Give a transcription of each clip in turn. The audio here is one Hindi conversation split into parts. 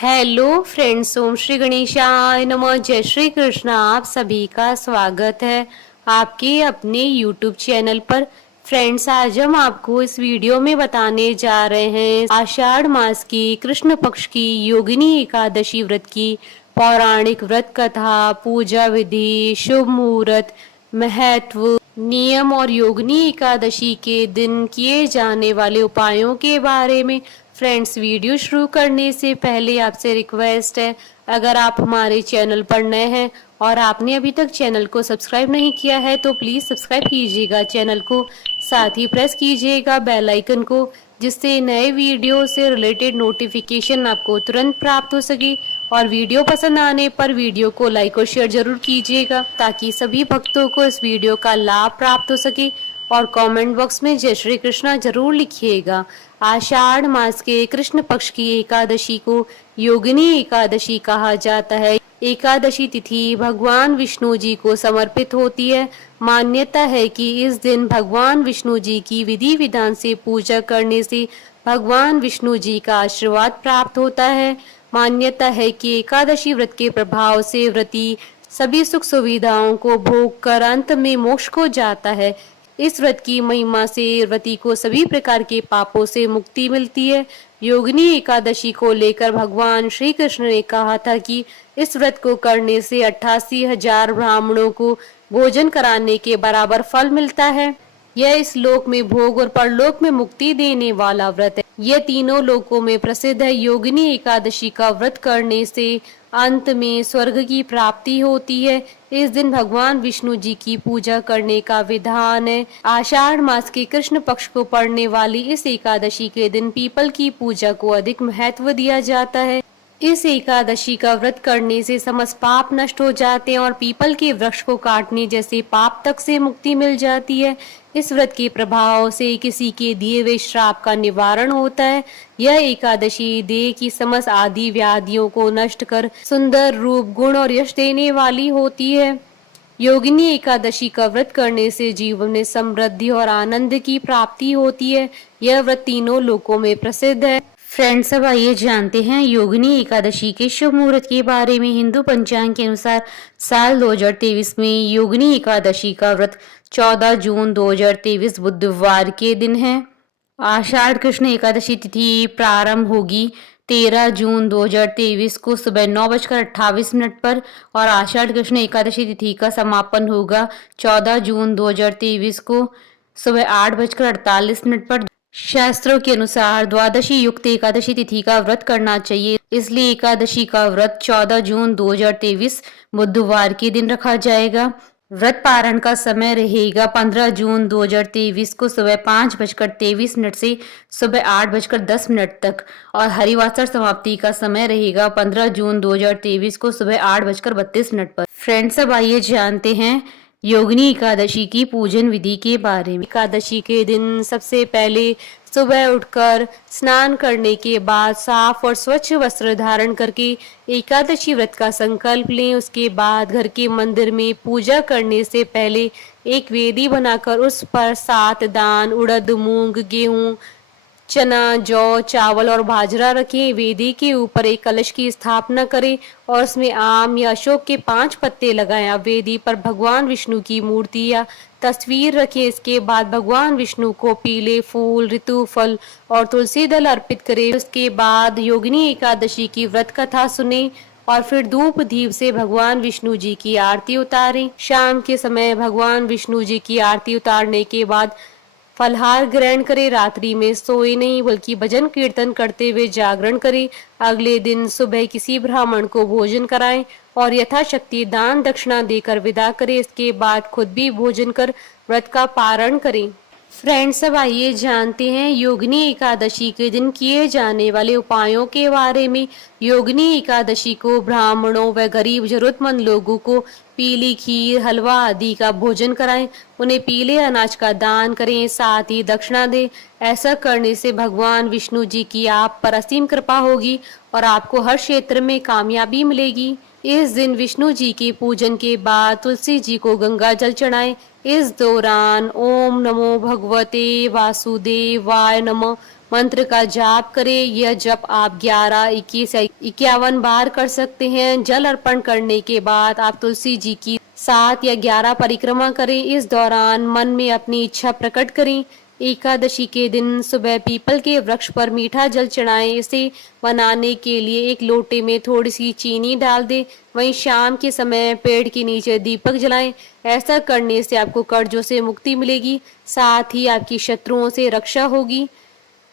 हेलो फ्रेंड्स, ओम श्री गणेशाय नमः। जय श्री कृष्ण। आप सभी का स्वागत है आपके अपने यूट्यूब चैनल पर। फ्रेंड्स, आज हम आपको इस वीडियो में बताने जा रहे हैं आषाढ़ मास की कृष्ण पक्ष की योगिनी एकादशी व्रत की पौराणिक व्रत कथा, पूजा विधि, शुभ मुहूर्त, महत्व, नियम और योगिनी एकादशी के दिन किए जाने वाले उपायों के बारे में। फ्रेंड्स, वीडियो शुरू करने से पहले आपसे रिक्वेस्ट है, अगर आप हमारे चैनल पर नए हैं और आपने अभी तक चैनल को सब्सक्राइब नहीं किया है तो प्लीज सब्सक्राइब कीजिएगा चैनल को, साथ ही प्रेस कीजिएगा बेल आइकन को, जिससे नए वीडियो से रिलेटेड नोटिफिकेशन आपको तुरंत प्राप्त हो सके। और वीडियो पसंद आने पर वीडियो को लाइक और शेयर जरूर कीजिएगा ताकि सभी भक्तों को इस वीडियो का लाभ प्राप्त हो सके। और कमेंट बॉक्स में जय श्री कृष्णा जरूर लिखिएगा। आषाढ़ मास के कृष्ण पक्ष की एकादशी को योगिनी एकादशी कहा जाता है। एकादशी तिथि भगवान विष्णु जी को समर्पित होती है। मान्यता है कि इस दिन भगवान विष्णु जी की विधि विधान से पूजा करने से भगवान विष्णु जी का आशीर्वाद प्राप्त होता है। मान्यता है कि एकादशी व्रत के प्रभाव से व्रती सभी सुख सुविधाओं को भोग कर अंत में मोक्ष को जाता है। इस व्रत की महिमा से व्रती को सभी प्रकार के पापों से मुक्ति मिलती है। योगिनी एकादशी को लेकर भगवान श्री कृष्ण ने कहा था कि इस व्रत को करने से 88,000 ब्राह्मणों को भोजन कराने के बराबर फल मिलता है। यह इस लोक में भोग और परलोक में मुक्ति देने वाला व्रत है। यह तीनों लोकों में प्रसिद्ध है। योगिनी एकादशी का व्रत करने से अंत में स्वर्ग की प्राप्ति होती है। इस दिन भगवान विष्णु जी की पूजा करने का विधान है। आषाढ़ मास के कृष्ण पक्ष को पड़ने वाली इस एकादशी के दिन पीपल की पूजा को अधिक महत्व दिया जाता है। इस एकादशी का व्रत करने से समस्त पाप नष्ट हो जाते हैं और पीपल के वृक्ष को काटने जैसे पाप तक से मुक्ति मिल जाती है। इस व्रत के प्रभाव से किसी के दिए हुए श्राप का निवारण होता है। यह एकादशी देह की समस्त आदि व्याधियों को नष्ट कर सुंदर रूप, गुण और यश देने वाली होती है। योगिनी एकादशी का व्रत करने से जीवन में समृद्धि और आनंद की प्राप्ति होती है। यह व्रत तीनों लोकों में प्रसिद्ध है। फ्रेंड्स, अब आइए जानते हैं योगिनी एकादशी के शुभ मुहूर्त के बारे में। हिंदू पंचांग के अनुसार साल 2023 में योगिनी एकादशी का व्रत 14 जून 2023 बुधवार के दिन है। आषाढ़ कृष्ण एकादशी तिथि प्रारंभ होगी 13 जून 2023 को सुबह 9:28 पर और आषाढ़ कृष्ण एकादशी तिथि का समापन होगा 14 जून 2023 को सुबह 8:48 पर। शास्त्रों के अनुसार द्वादशी युक्त एकादशी तिथि का व्रत करना चाहिए, इसलिए एकादशी का व्रत 14 जून 2023 बुधवार के दिन रखा जाएगा। व्रत पारण का समय रहेगा 15 जून 2023 को सुबह 5:23 से सुबह 8:10 तक और हरिवासर समाप्ति का समय रहेगा 15 जून 2023 को सुबह 8:32 पर। फ्रेंड्स, अब आइए जानते हैं योगिनी एकादशी की पूजन विधि के बारे में। एकादशी के दिन सबसे पहले सुबह उठकर स्नान करने के बाद साफ और स्वच्छ वस्त्र धारण करके एकादशी व्रत का संकल्प लें। उसके बाद घर के मंदिर में पूजा करने से पहले एक वेदी बनाकर उस पर 7 दान उड़द, मूंग, गेहूं, चना, जौ, चावल और बाजरा रखें। वेदी के ऊपर एक कलश की स्थापना करें और उसमें आम या अशोक के 5 पत्ते लगाएं। वेदी पर भगवान विष्णु की मूर्ति या तस्वीर रखें। इसके बाद भगवान विष्णु को पीले फूल, ऋतु फल और तुलसी दल अर्पित करें। उसके बाद योगिनी एकादशी की व्रत कथा सुने और फिर धूप दीप से भगवान विष्णु जी की आरती उतारें। शाम के समय भगवान विष्णु जी की आरती उतारने के बाद फलहार ग्रहण करें। रात्रि में सोए नहीं बल्कि भजन कीर्तन करते हुए जागरण करें। अगले दिन सुबह किसी ब्राह्मण को भोजन कराएं और यथाशक्ति दान दक्षिणा देकर विदा करें। इसके बाद खुद भी भोजन कर व्रत का पारण करें। फ्रेंड्स, अब आइए जानते हैं योगिनी एकादशी के दिन किए जाने वाले उपायों के बारे में। योगिनी एकादशी को ब्राह्मणों व गरीब जरूरतमंद लोगों को पीली खीर, हलवा आदि का भोजन कराएं। उन्हें पीले अनाज का दान करें, साथ ही दक्षिणा दें। ऐसा करने से भगवान विष्णु जी की आप पर असीम कृपा होगी और आपको हर क्षेत्र में कामयाबी मिलेगी। इस दिन विष्णु जी के पूजन के बाद तुलसी जी को गंगा जल चढ़ाएं। इस दौरान ओम नमो भगवते वासुदेवाय नमः मंत्र का जाप करें। यह जप आप 11, 21 या 51 बार कर सकते हैं। जल अर्पण करने के बाद आप तुलसी जी की 7 या 11 परिक्रमा करें। इस दौरान मन में अपनी इच्छा प्रकट करें। एकादशी के दिन सुबह पीपल के वृक्ष पर मीठा जल चढ़ाएं। इसे बनाने के लिए एक लोटे में थोड़ी सी चीनी डाल दें। वहीं शाम के समय पेड़ के नीचे दीपक जलाएं। ऐसा करने से आपको कर्जों से मुक्ति मिलेगी, साथ ही आपकी शत्रुओं से रक्षा होगी।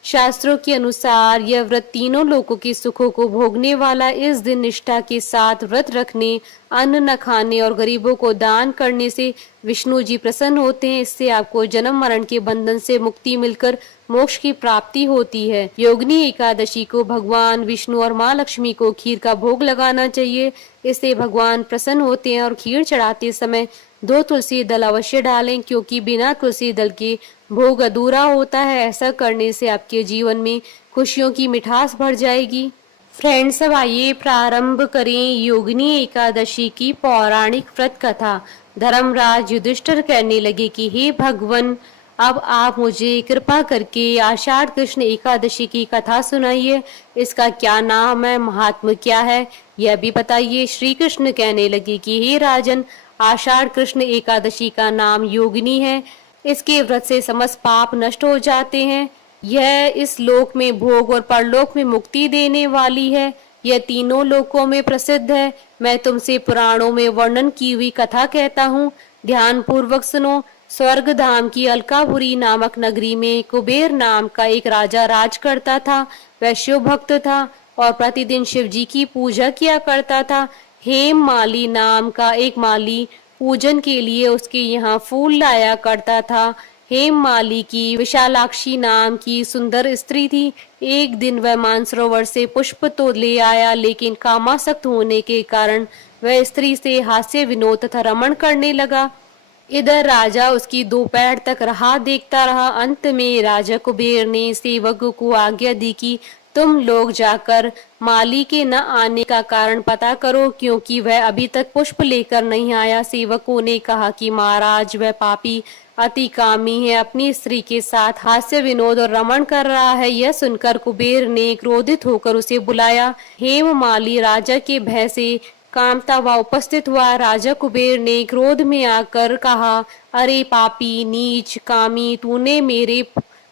शास्त्रों के अनुसार यह व्रत तीनों लोकों के सुखों को भोगने वाला। इस दिन निष्ठा के साथ व्रत रखने, अन्न न खाने और गरीबों को दान करने से विष्णु जी प्रसन्न होते हैं। इससे आपको जन्म मरण के बंधन से मुक्ति मिलकर मोक्ष की प्राप्ति होती है। योगिनी एकादशी को भगवान विष्णु और माँ लक्ष्मी को खीर का भोग लगाना चाहिए। इससे भगवान प्रसन्न होते हैं। और खीर चढ़ाते समय 2 तुलसी दल अवश्य डालें, क्योंकि बिना तुलसी दल के भोग अधूरा होता है। ऐसा करने से आपके जीवन में खुशियों की मिठास भर जाएगी। फ्रेंड्स, अब आइए प्रारंभ करें योगिनी एकादशी की पौराणिक व्रत कथा। धर्मराज युधिष्ठिर कहने लगे कि हे भगवान, अब आप मुझे कृपा करके आषाढ़ कृष्ण एकादशी की कथा सुनाइए। इसका क्या नाम है, महात्म्य क्या है, यह भी बताइए। श्री कृष्ण कहने लगे कि हे राजन, आषाढ़ कृष्ण एकादशी का नाम योगिनी है। इसके व्रत से समस्त पाप नष्ट हो जाते हैं। यह इस लोक में भोग और परलोक में मुक्ति देने वाली है। यह तीनों लोकों में प्रसिद्ध है। मैं तुमसे पुराणों में वर्णन की हुई कथा कहता हूँ, ध्यान पूर्वक सुनो। स्वर्ग धाम की अलकापुरी नामक नगरी में कुबेर नाम का एक राजा राज करता था। वह शिव भक्त था और प्रतिदिन शिव जी की पूजा किया करता था। हेम माली नाम का एक माली पूजन के लिए उसके यहाँ फूल लाया करता था। हेम माली की विशालाक्षी नाम की सुंदर स्त्री थी। एक दिन वह मानसरोवर से पुष्प तो ले आया, लेकिन कामासक्त होने के कारण वह स्त्री से हास्य विनोद तथा रमण करने लगा। इधर राजा उसकी दोपहर तक राह देखता रहा। अंत में राजा कुबेर ने सेवक को आज्ञा दी कि तुम लोग जाकर माली के न आने का कारण पता करो, क्योंकि वह अभी तक पुष्प लेकर नहीं आया। सेवकों ने कहा कि महाराज, वह पापी अति कामी है, अपनी स्त्री के साथ हास्य विनोद और रमण कर रहा है। यह सुनकर कुबेर ने क्रोधित होकर उसे बुलाया। हेम माली राजा के भय से कामता हुआ उपस्थित हुआ। राजा कुबेर ने क्रोध में आकर कहा, अरे पापी नीच कामी, तूने मेरे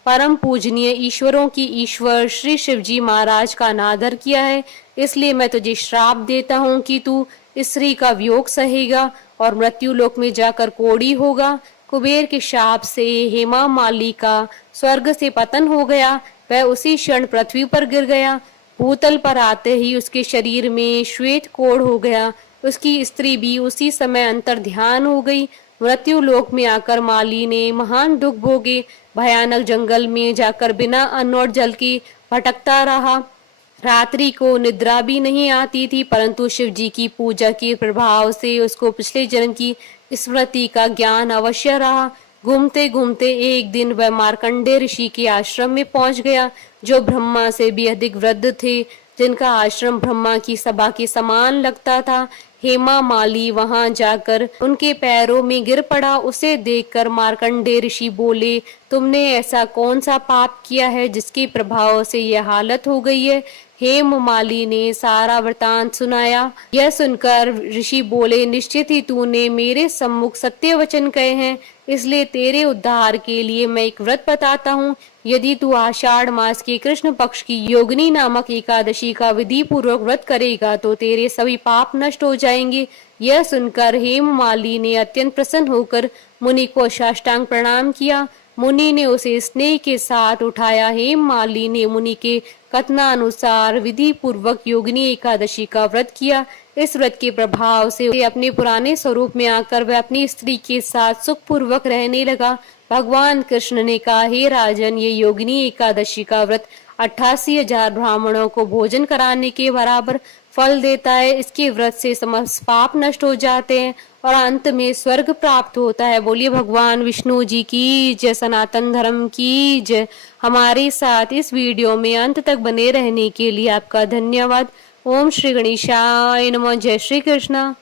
परम पूजनीय ईश्वरों की ईश्वर श्री शिवजी महाराज का अनादर किया है। इसलिए मैं तुझे श्राप देता हूँ कि तू स्त्री का वियोग सहेगा और मृत्यु लोक में जाकर कोढ़ी होगा। कुबेर के शाप से हेमा माली का स्वर्ग से पतन हो गया। वह उसी क्षण पृथ्वी पर गिर गया। भूतल पर आते ही उसके शरीर में श्वेत कोढ़ हो गया। उसकी स्त्री भी उसी समय अंतर ध्यान हो गई। मृत्यु लोक में आकर माली ने महान दुख भोगे। भयानक जंगल में जाकर बिना अन्न और जल के भटकता रहा। रात्रि को निद्रा भी नहीं आती थी, परंतु शिव जी की पूजा के प्रभाव से उसको पिछले जन्म की स्मृति का ज्ञान अवश्य रहा। घूमते घूमते एक दिन वह मार्कंडेय ऋषि के आश्रम में पहुंच गया, जो ब्रह्मा से भी अधिक वृद्ध थे, जिनका आश्रम ब्रह्मा की सभा के समान लगता था। हेमा माली वहां जाकर उनके पैरों में गिर पड़ा। उसे देखकर मार्कंडेय ऋषि बोले, तुमने ऐसा कौन सा पाप किया है जिसके प्रभाव से यह हालत हो गई है। हेम माली ने सारा वृतांत सुनाया। यह सुनकर ऋषि बोले, निश्चित ही तूने मेरे सम्मुख सत्य वचन कहे हैं, इसलिए तेरे उद्धार के लिए मैं एक व्रत बताता हूँ। यदि तू आषाढ़ मास के कृष्ण पक्ष की योगिनी नामक एकादशी का विधि पूर्वक व्रत करेगा तो तेरे सभी पाप नष्ट हो जाएंगे। यह सुनकर हेम माली ने अत्यंत प्रसन्न होकर मुनि को साष्टांग प्रणाम किया। मुनि ने उसे स्नेह के साथ उठाया। हेम माली ने मुनि के कथनानुसार विधि पूर्वक योगिनी एकादशी का व्रत किया। इस व्रत के प्रभाव से अपने पुराने स्वरूप में आकर वह अपनी स्त्री के साथ सुख पूर्वक रहने लगा। भगवान कृष्ण ने कहा, हे राजन, ये योगिनी एकादशी का व्रत 88,000 ब्राह्मणों को भोजन कराने के बराबर फल देता है। इसके व्रत से समस्त पाप नष्ट हो जाते हैं और अंत में स्वर्ग प्राप्त होता है। बोलिए भगवान विष्णु जी की जय, सनातन धर्म की जय। हमारे साथ इस वीडियो में अंत तक बने रहने के लिए आपका धन्यवाद। ओम श्री गणेशाय नमः। जय श्री कृष्णा।